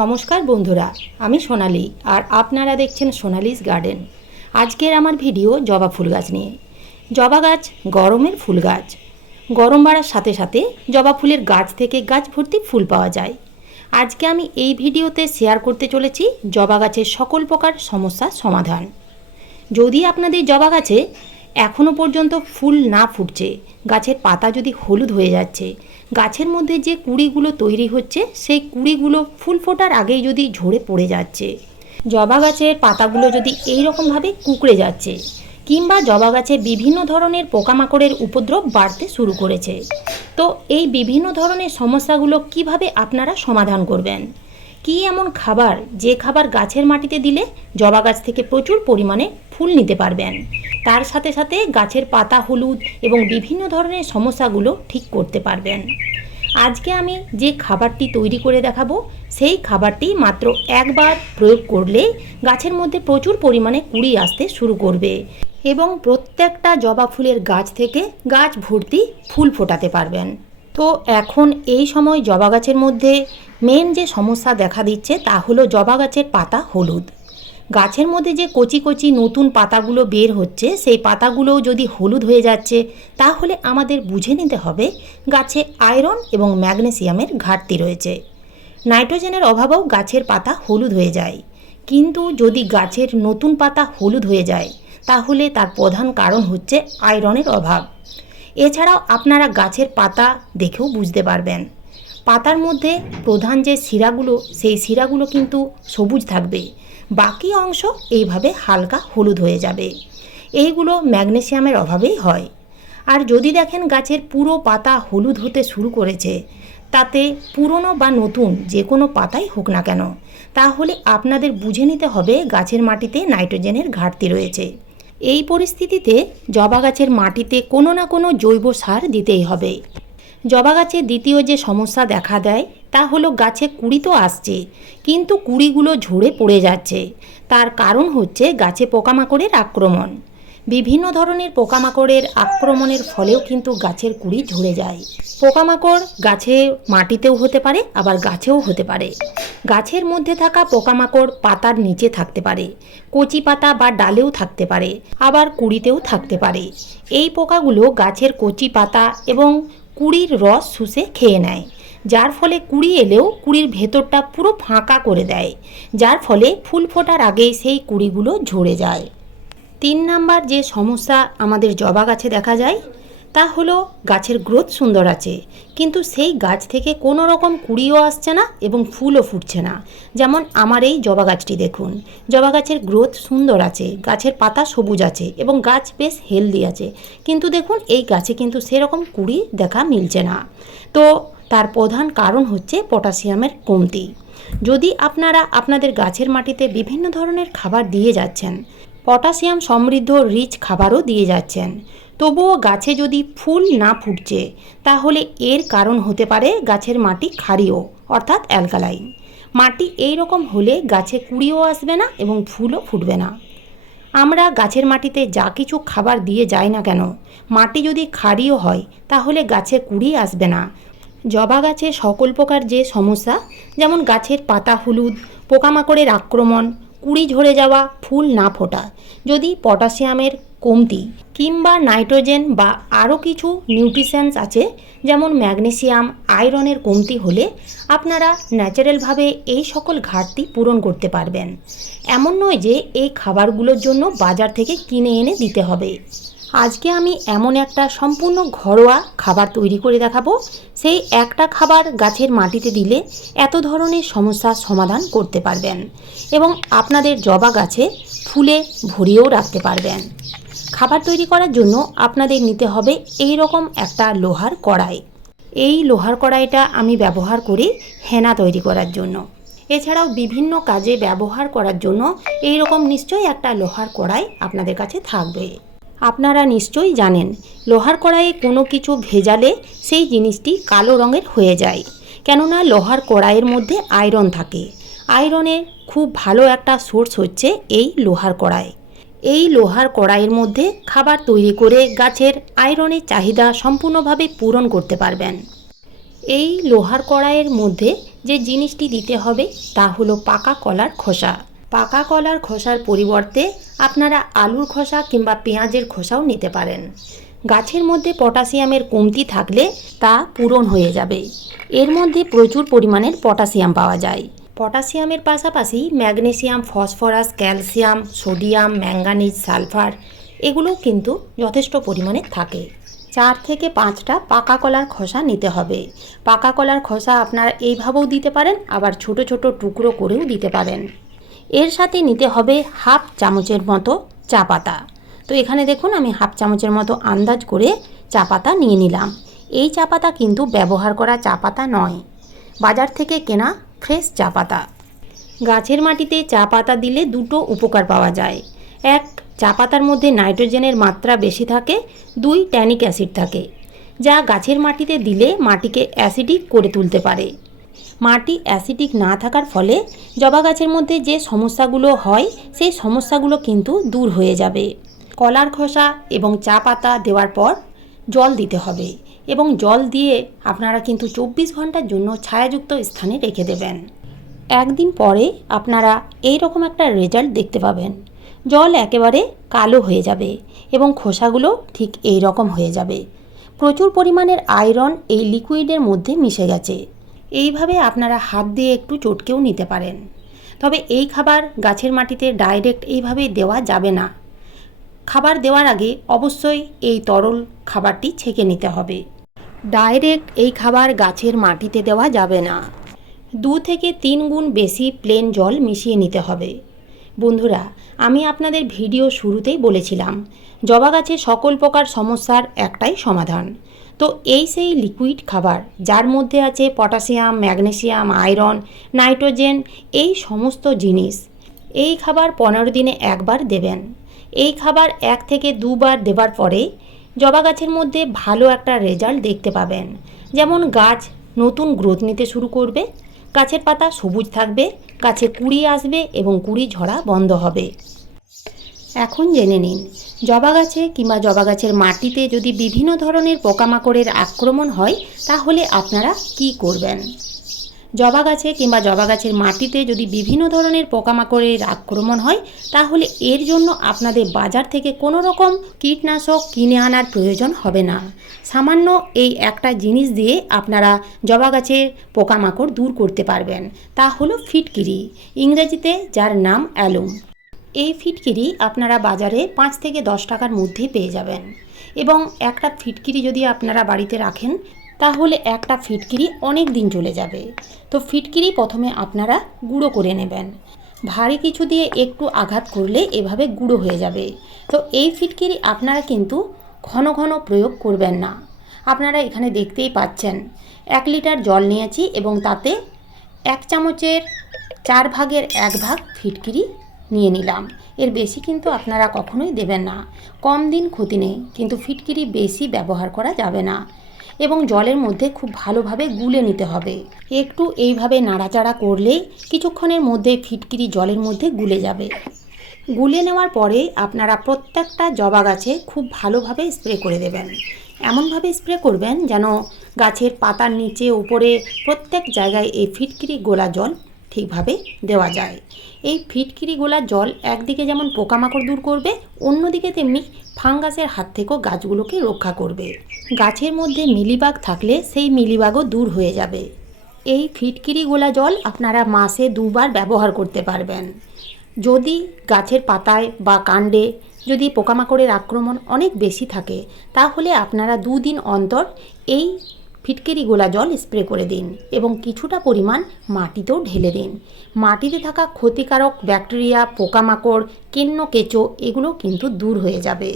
নমস্কার বন্ধুরা, আমি সোনালি আর আপনারা দেখছেন সোনালিস গার্ডেন। আজকের আমার ভিডিও জবা ফুল গাছ নিয়ে। জবা গাছ গরমের ফুল গাছ। গরম বাড়ার সাথে সাথে জবা ফুলের গাছ থেকে গাছ ভর্তি ফুল পাওয়া যায়। আজকে আমি এই ভিডিওতে শেয়ার করতে চলেছি জবা গাছের সকল প্রকার সমস্যার সমাধান। যদি আপনাদের জবা গাছে এখনও পর্যন্ত ফুল না ফুটছে। গাছের পাতা যদি হলুদ হয়ে যাচ্ছে, গাছের মধ্যে যে কুড়িগুলো তৈরি হচ্ছে, সেই কুড়িগুলো ফুল ফোটার আগেই যদি ঝরে পড়ে যাচ্ছে, জবা গাছের পাতাগুলো যদি এই রকমভাবে কুকড়ে যাচ্ছে, কিংবা জবা গাছে বিভিন্ন ধরনের পোকামাকড়ের উপদ্রব বাড়তে শুরু করেছে। তো এই বিভিন্ন ধরনের সমস্যাগুলো কীভাবে আপনারা সমাধান করবেন? কি এমন খাবার যে খাবার গাছের মাটিতে দিলে জবা গাছ থেকে প্রচুর পরিমাণে ফুল নিতে পারবেন? তার সাথে সাথে গাছের পাতা হলুদ এবং বিভিন্ন ধরনের সমস্যাগুলো ঠিক করতে পারবেন। আজকে আমি যে খাবারটি তৈরি করে দেখাবো, সেই খাবারটি মাত্র একবার প্রয়োগ করলে গাছের মধ্যে প্রচুর পরিমাণে কুড়ি আসতে শুরু করবে এবং প্রত্যেকটা জবা ফুলের গাছ থেকে গাছ ভর্তি ফুল ফোটাতে পারবেন। তো এখন এই সময় জবা গাছের মধ্যে মেন যে সমস্যা দেখা দিচ্ছে তা হলো জবা গাছের পাতা হলুদ। গাছের মধ্যে যে কচি কচি নতুন পাতাগুলো বের হচ্ছে, সেই পাতাগুলোও যদি হলুদ হয়ে যাচ্ছে, তাহলে আমাদের বুঝে নিতে হবে গাছে আয়রন এবং ম্যাগনেসিয়ামের ঘাটতি রয়েছে। নাইট্রোজেনের অভাবেও গাছের পাতা হলুদ হয়ে যায়। কিন্তু যদি গাছের নতুন পাতা হলুদ হয়ে যায়, তাহলে তার প্রধান কারণ হচ্ছে আয়রনের অভাব। এছাড়াও আপনারা গাছের পাতা দেখেও বুঝতে পারবেন। পাতার মধ্যে প্রধান যে শিরাগুলো, সেই শিরাগুলো কিন্তু সবুজ থাকবে। বাকি অংশ এইভাবে হালকা হলুদ হয়ে যাবে। এইগুলো ম্যাগনেসিয়ামের অভাবেই হয়। আর যদি দেখেন গাছের পুরো পাতা হলুদ হতে শুরু করেছে, তাতে পুরনো বা নতুন যে কোনো পাতাই হোক না কেন, তাহলে আপনাদের বুঝে নিতে হবে গাছের মাটিতে নাইট্রোজেনের ঘাটতি রয়েছে। এই পরিস্থিতিতে জবা গাছের মাটিতে কোনো না কোনো জৈব সার দিতেই হবে। জবা গাছে দ্বিতীয় যে সমস্যা দেখা দেয় তা হলো গাছে কুড়ি তো আসছে, কিন্তু কুড়িগুলো ঝরে পড়ে যাচ্ছে। তার কারণ হচ্ছে গাছে পোকামাকড়ের আক্রমণ। বিভিন্ন ধরনের পোকামাকড়ের আক্রমণের ফলেও কিন্তু গাছের কুড়ি ঝরে যায়। পোকামাকড় গাছে মাটিতেও হতে পারে, আবার গাছেও হতে পারে। গাছের মধ্যে থাকা পোকামাকড় পাতার নিচে থাকতে পারে, কচি পাতা বা ডালেও থাকতে পারে, আবার কুড়িতেও থাকতে পারে। এই পোকাগুলো গাছের কচি পাতা এবং কুড়ির রস শুষে খেয়ে নেয়, যার ফলে কুড়ি এলেও কুড়ির ভেতরটা পুরো ফাঁকা করে দেয়, যার ফলে ফুল ফোটার আগেই সেই কুড়িগুলো ঝরে যায়। তিন নাম্বার যে সমস্যা আমাদের জবা গাছে দেখা যায়, তা হলো গাছের গ্রোথ সুন্দর আছে, কিন্তু সেই গাছ থেকে কোনো রকম কুড়িও আসছে না এবং ফুলও ফুটছে না। যেমন আমার এই জবা গাছটি দেখুন। জবা গাছের গ্রোথ সুন্দর আছে, গাছের পাতা সবুজ আছে এবং গাছ বেশ হেলদি আছে, কিন্তু দেখুন এই গাছে কিন্তু সেরকম কুড়ি দেখা মিলছে না। তো তার প্রধান কারণ হচ্ছে পটাশিয়ামের কমতি। যদি আপনারা আপনাদের গাছের মাটিতে বিভিন্ন ধরনের খাবার দিয়ে যাচ্ছেন পটাশিয়াম সমৃদ্ধ রিচ খাবারও দিয়ে যাচ্ছেন। তবুও গাছে যদি ফুল না ফুটছে, তাহলে এর কারণ হতে পারে গাছের মাটি ক্ষারীয়, অর্থাৎ অ্যালকালাইন। মাটি এই রকম হলে গাছে কুড়িও আসবে না এবং ফুলও ফুটবে না। আমরা গাছের মাটিতে যা কিছু খাবার দিয়ে যাই না কেন, মাটি যদি ক্ষারীয় হয়, তাহলে গাছে কুড়ি আসবে না। জবা গাছে সকল প্রকার যে সমস্যা, যেমন গাছের পাতা হলুদ, পোকামাকড়ের আক্রমণ কুড়ি ঝরে যাওয়া ফুল না ফোটা যদি পটাশিয়ামের কমতি কিংবা নাইট্রোজেন বা আরও কিছু নিউট্রিশনস আছে, যেমন ম্যাগনেসিয়াম, আয়রনের কমতি হলে আপনারা ন্যাচারালভাবে এই সকল ঘাটতি পূরণ করতে পারবেন। এমন নয় যে এই খাবারগুলোর জন্য বাজার থেকে কিনে এনে দিতে হবে। আজকে আমি এমন একটা সম্পূর্ণ ঘরোয়া খাবার তৈরি করে দেখাবো। সেই একটা খাবার গাছের মাটিতে দিলে এত ধরনের সমস্যার সমাধান করতে পারবেন এবং আপনাদের জবা গাছে ফুলে ভরিয়েও রাখতে পারবেন। খাবার তৈরি করার জন্য আপনাদের নিতে হবে এই রকম একটা লোহার কড়াই। এই লোহার কড়াইটা আমি ব্যবহার করি হেনা তৈরি করার জন্য। এছাড়াও বিভিন্ন কাজে ব্যবহার করার জন্য এই রকম নিশ্চয়ই একটা লোহার কড়াই আপনাদের কাছে থাকবে। আপনারা নিশ্চয়ই জানেন, লোহার কড়াইয়ে কোনো কিছু ভেজালে সেই জিনিসটি কালো রঙের হয়ে যায়। কেননা লোহার কড়াইয়ের মধ্যে আয়রন থাকে। আয়রনের খুব ভালো একটা সোর্স হচ্ছে এই লোহার কড়াই। এই লোহার কড়াইয়ের মধ্যে খাবার তৈরি করে গাছের আয়রনের চাহিদা সম্পূর্ণভাবে পূরণ করতে পারবেন। এই লোহার কড়াইয়ের মধ্যে যে জিনিসটি দিতে হবে তা হলো পাকা কলার খোসা। পাকা কলার খোসার পরিবর্তে আপনারা আলুর খোসা কিংবা পেঁয়াজের খোসাও নিতে পারেন। গাছের মধ্যে পটাশিয়ামের কমতি থাকলে তা পূরণ হয়ে যাবে। এর মধ্যে প্রচুর পরিমাণের পটাশিয়াম পাওয়া যায়। পটাশিয়ামের পাশাপাশি magnesium, phosphorus, calcium, sodium, manganese, sulphur এগুলো কিন্তু যথেষ্ট পরিমাণে থাকে। চার থেকে পাঁচটা পাকা কলার খোসা নিতে হবে। পাকা কলার খোসা আপনারা এইভাবেও দিতে পারেন, আবার ছোট ছোট টুকরো করেও দিতে পারেন। এর সাথে নিতে হবে হাফ চামচের মতো চা পাতা। তো এখানে দেখুন আমি হাফ চামচের মতো আন্দাজ করে চা পাতা নিয়ে নিলাম। এই চা পাতা কিন্তু ব্যবহার করা চা পাতা নয়, বাজার থেকে কেনা ফ্রেশ চা পাতা। গাছের মাটিতে চা পাতা দিলে দুটো উপকার পাওয়া যায়। এক, চা পাতার মধ্যে নাইট্রোজেনের মাত্রা বেশি থাকে। দুই, ট্যানিক অ্যাসিড থাকে, যা গাছের মাটিতে দিলে মাটিকে অ্যাসিডিক করে তুলতে পারে। মাটি অ্যাসিডিক না থাকার ফলে জবা গাছের মধ্যে যে সমস্যাগুলো হয়, সেই সমস্যাগুলো কিন্তু দূর হয়ে যাবে। কলার খোসা এবং চা পাতা দেওয়ার পর জল দিতে হবে এবং জল দিয়ে আপনারা কিন্তু চব্বিশ ঘণ্টার জন্য ছায়াযুক্ত স্থানে রেখে দেবেন। একদিন পরে আপনারা এই রকম একটা রেজাল্ট দেখতে পাবেন। জল একেবারে কালো হয়ে যাবে এবং খোসাগুলো ঠিক এই রকম হয়ে যাবে। প্রচুর পরিমাণের আয়রন এই লিকুইডের মধ্যে মিশে গেছে। এইভাবে আপনারা হাত দিয়ে একটু চটকেও নিতে পারেন। তবে এই খাবার গাছের মাটিতে ডাইরেক্ট এইভাবে দেওয়া যাবে না। খাবার দেওয়ার আগে অবশ্যই এই তরল খাবারটি ছেঁকে নিতে হবে। ডাইরেক্ট এই খাবার গাছের মাটিতে দেওয়া যাবে না। দু থেকে তিন গুণ বেশি প্লেন জল মিশিয়ে নিতে হবে। বন্ধুরা, আমি আপনাদের ভিডিও শুরুতেই বলেছিলাম, জবা গাছে সকল প্রকার সমস্যার একটাই সমাধান। তো এই সেই লিকুইড খাবার, যার মধ্যে আছে পটাশিয়াম ম্যাগনেসিয়াম আয়রন নাইট্রোজেন এই সমস্ত জিনিস, এই খাবার পনেরো দিনে একবার দেবেন। এই খাবার এক থেকে দুবার দেবার পরে জবা গাছের মধ্যে ভালো একটা রেজাল্ট দেখতে পাবেন। যেমন গাছ নতুন গ্রোথ নিতে শুরু করবে, গাছের পাতা সবুজ থাকবে, গাছে কুড়ি আসবে এবং কুড়ি ঝরা বন্ধ হবে। এখন জেনে নিন জবা গাছে কিংবা জবা গাছের মাটিতে যদি বিভিন্ন ধরনের পোকামাকড়ের আক্রমণ হয়, তাহলে আপনারা কি করবেন? জবা গাছে কিংবা জবা গাছের মাটিতে যদি বিভিন্ন ধরনের পোকামাকড়ের আক্রমণ হয়, তাহলে এর জন্য আপনাদের বাজার থেকে কোনো রকম কীটনাশক কিনে আনার প্রয়োজন হবে না। সামান্য এই একটা জিনিস দিয়ে আপনারা জবা গাছের পোকামাকড় দূর করতে পারবেন। তা হলো ফিটকিরি। ইংরেজিতে যার নাম অ্যালুম। এই ফিটকিরি আপনারা বাজারে পাঁচ থেকে দশ টাকার মধ্যেই পেয়ে যাবেন। এবং একটা ফিটকিরি যদি আপনারা বাড়িতে রাখেন, তাহলে একটা ফিটকিরি অনেক দিন চলে যাবে। তো ফিটকিরি প্রথমে আপনারা গুঁড়ো করে নেবেন। ভারী কিছু দিয়ে একটু আঘাত করলে এভাবে গুঁড়ো হয়ে যাবে। তো এই ফিটকিরি আপনারা কিন্তু ঘন ঘন প্রয়োগ করবেন না। আপনারা এখানে দেখতেই পাচ্ছেন, এক লিটার জল নিয়েছি এবং তাতে এক চামচের চার ভাগের এক ভাগ ফিটকিরি নিয়ে নিলাম। এর বেশি কিন্তু আপনারা কখনোই দেবেন না। কম দিন ক্ষতি নেই, কিন্তু ফিটকিরি বেশি ব্যবহার করা যাবে না। এবং জলের মধ্যে খুব ভালোভাবে গুলে নিতে হবে। একটু এইভাবে নাড়াচাড়া করলেই কিছুক্ষণের মধ্যে ফিটকিরি জলের মধ্যে গুলে যাবে। গুলে নেওয়ার পরে আপনারা প্রত্যেকটা জবা গাছে খুব ভালোভাবে স্প্রে করে দেবেন। এমনভাবে স্প্রে করবেন যেন গাছের পাতার নিচে, উপরে প্রত্যেক জায়গায় এই ফিটকিরি গোলা জল ঠিকভাবে দেওয়া যায়। এই ফিটকিরি গোলা জল একদিকে যেমন পোকামাকড় দূর করবে, অন্যদিকে তেমনি ফাঙ্গাসের হাত থেকেও গাছগুলোকে রক্ষা করবে। গাছের মধ্যে মিলিবাগ থাকলে সেই মিলিবাগও দূর হয়ে যাবে। এই ফিটকিরি গোলা জল আপনারা মাসে দুবার ব্যবহার করতে পারবেন। যদি গাছের পাতায় বা কাণ্ডে যদি পোকামাকড়ের আক্রমণ অনেক বেশি থাকে, তাহলে আপনারা দুদিন অন্তর এই ফিটকিরি গোলা জল স্প্রে করে দিন এবং কিছুটা পরিমাণ মাটিতেও ঢেলে দিন। মাটিতে থাকা ক্ষতিকারক ব্যাকটেরিয়া, পোকামাকড়, কেন্ন, কেঁচো, এগুলো কিন্তু দূর হয়ে যাবে।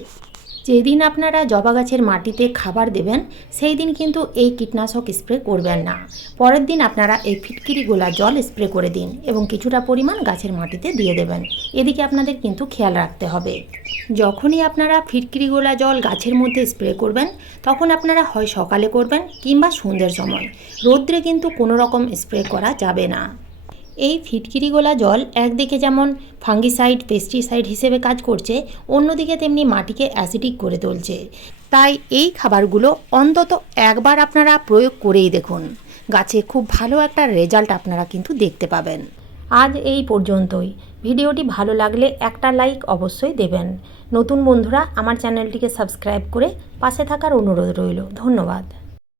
যেদিন আপনারা জবা গাছের মাটিতে খাবার দেবেন সেই দিন কিন্তু এই কীটনাশক স্প্রে করবেন না। পরের দিন আপনারা এই ফিটকিরি গোলা জল স্প্রে করে দিন এবং কিছুটা পরিমাণ গাছের মাটিতে দিয়ে দেবেন। এদিকে আপনাদের কিন্তু খেয়াল রাখতে হবে। যখনই আপনারা ফিটকিরি গোলা জল গাছের মধ্যে স্প্রে করবেন, তখন আপনারা হয় সকালে করবেন কিংবা সন্ধ্যের সময়। রৌদ্রে কিন্তু কোনো রকম স্প্রে করা যাবে না। এই ফিটকিরি গোলা জল একদিকে যেমন ফাঙ্গিসাইড, পেস্টিসাইড হিসেবে কাজ করছে, অন্যদিকে তেমনি মাটিকে অ্যাসিডিক করে তুলছে। তাই এই খাবারগুলো অন্তত একবার আপনারা প্রয়োগ করেই দেখুন। গাছে খুব ভালো একটা রেজাল্ট আপনারা কিন্তু দেখতে পাবেন। আজ এই পর্যন্তই। ভিডিওটি ভালো লাগলে একটা লাইক অবশ্যই দেবেন। নতুন বন্ধুরা আমার চ্যানেলটিকে সাবস্ক্রাইব করে পাশে থাকার অনুরোধ রইল। ধন্যবাদ।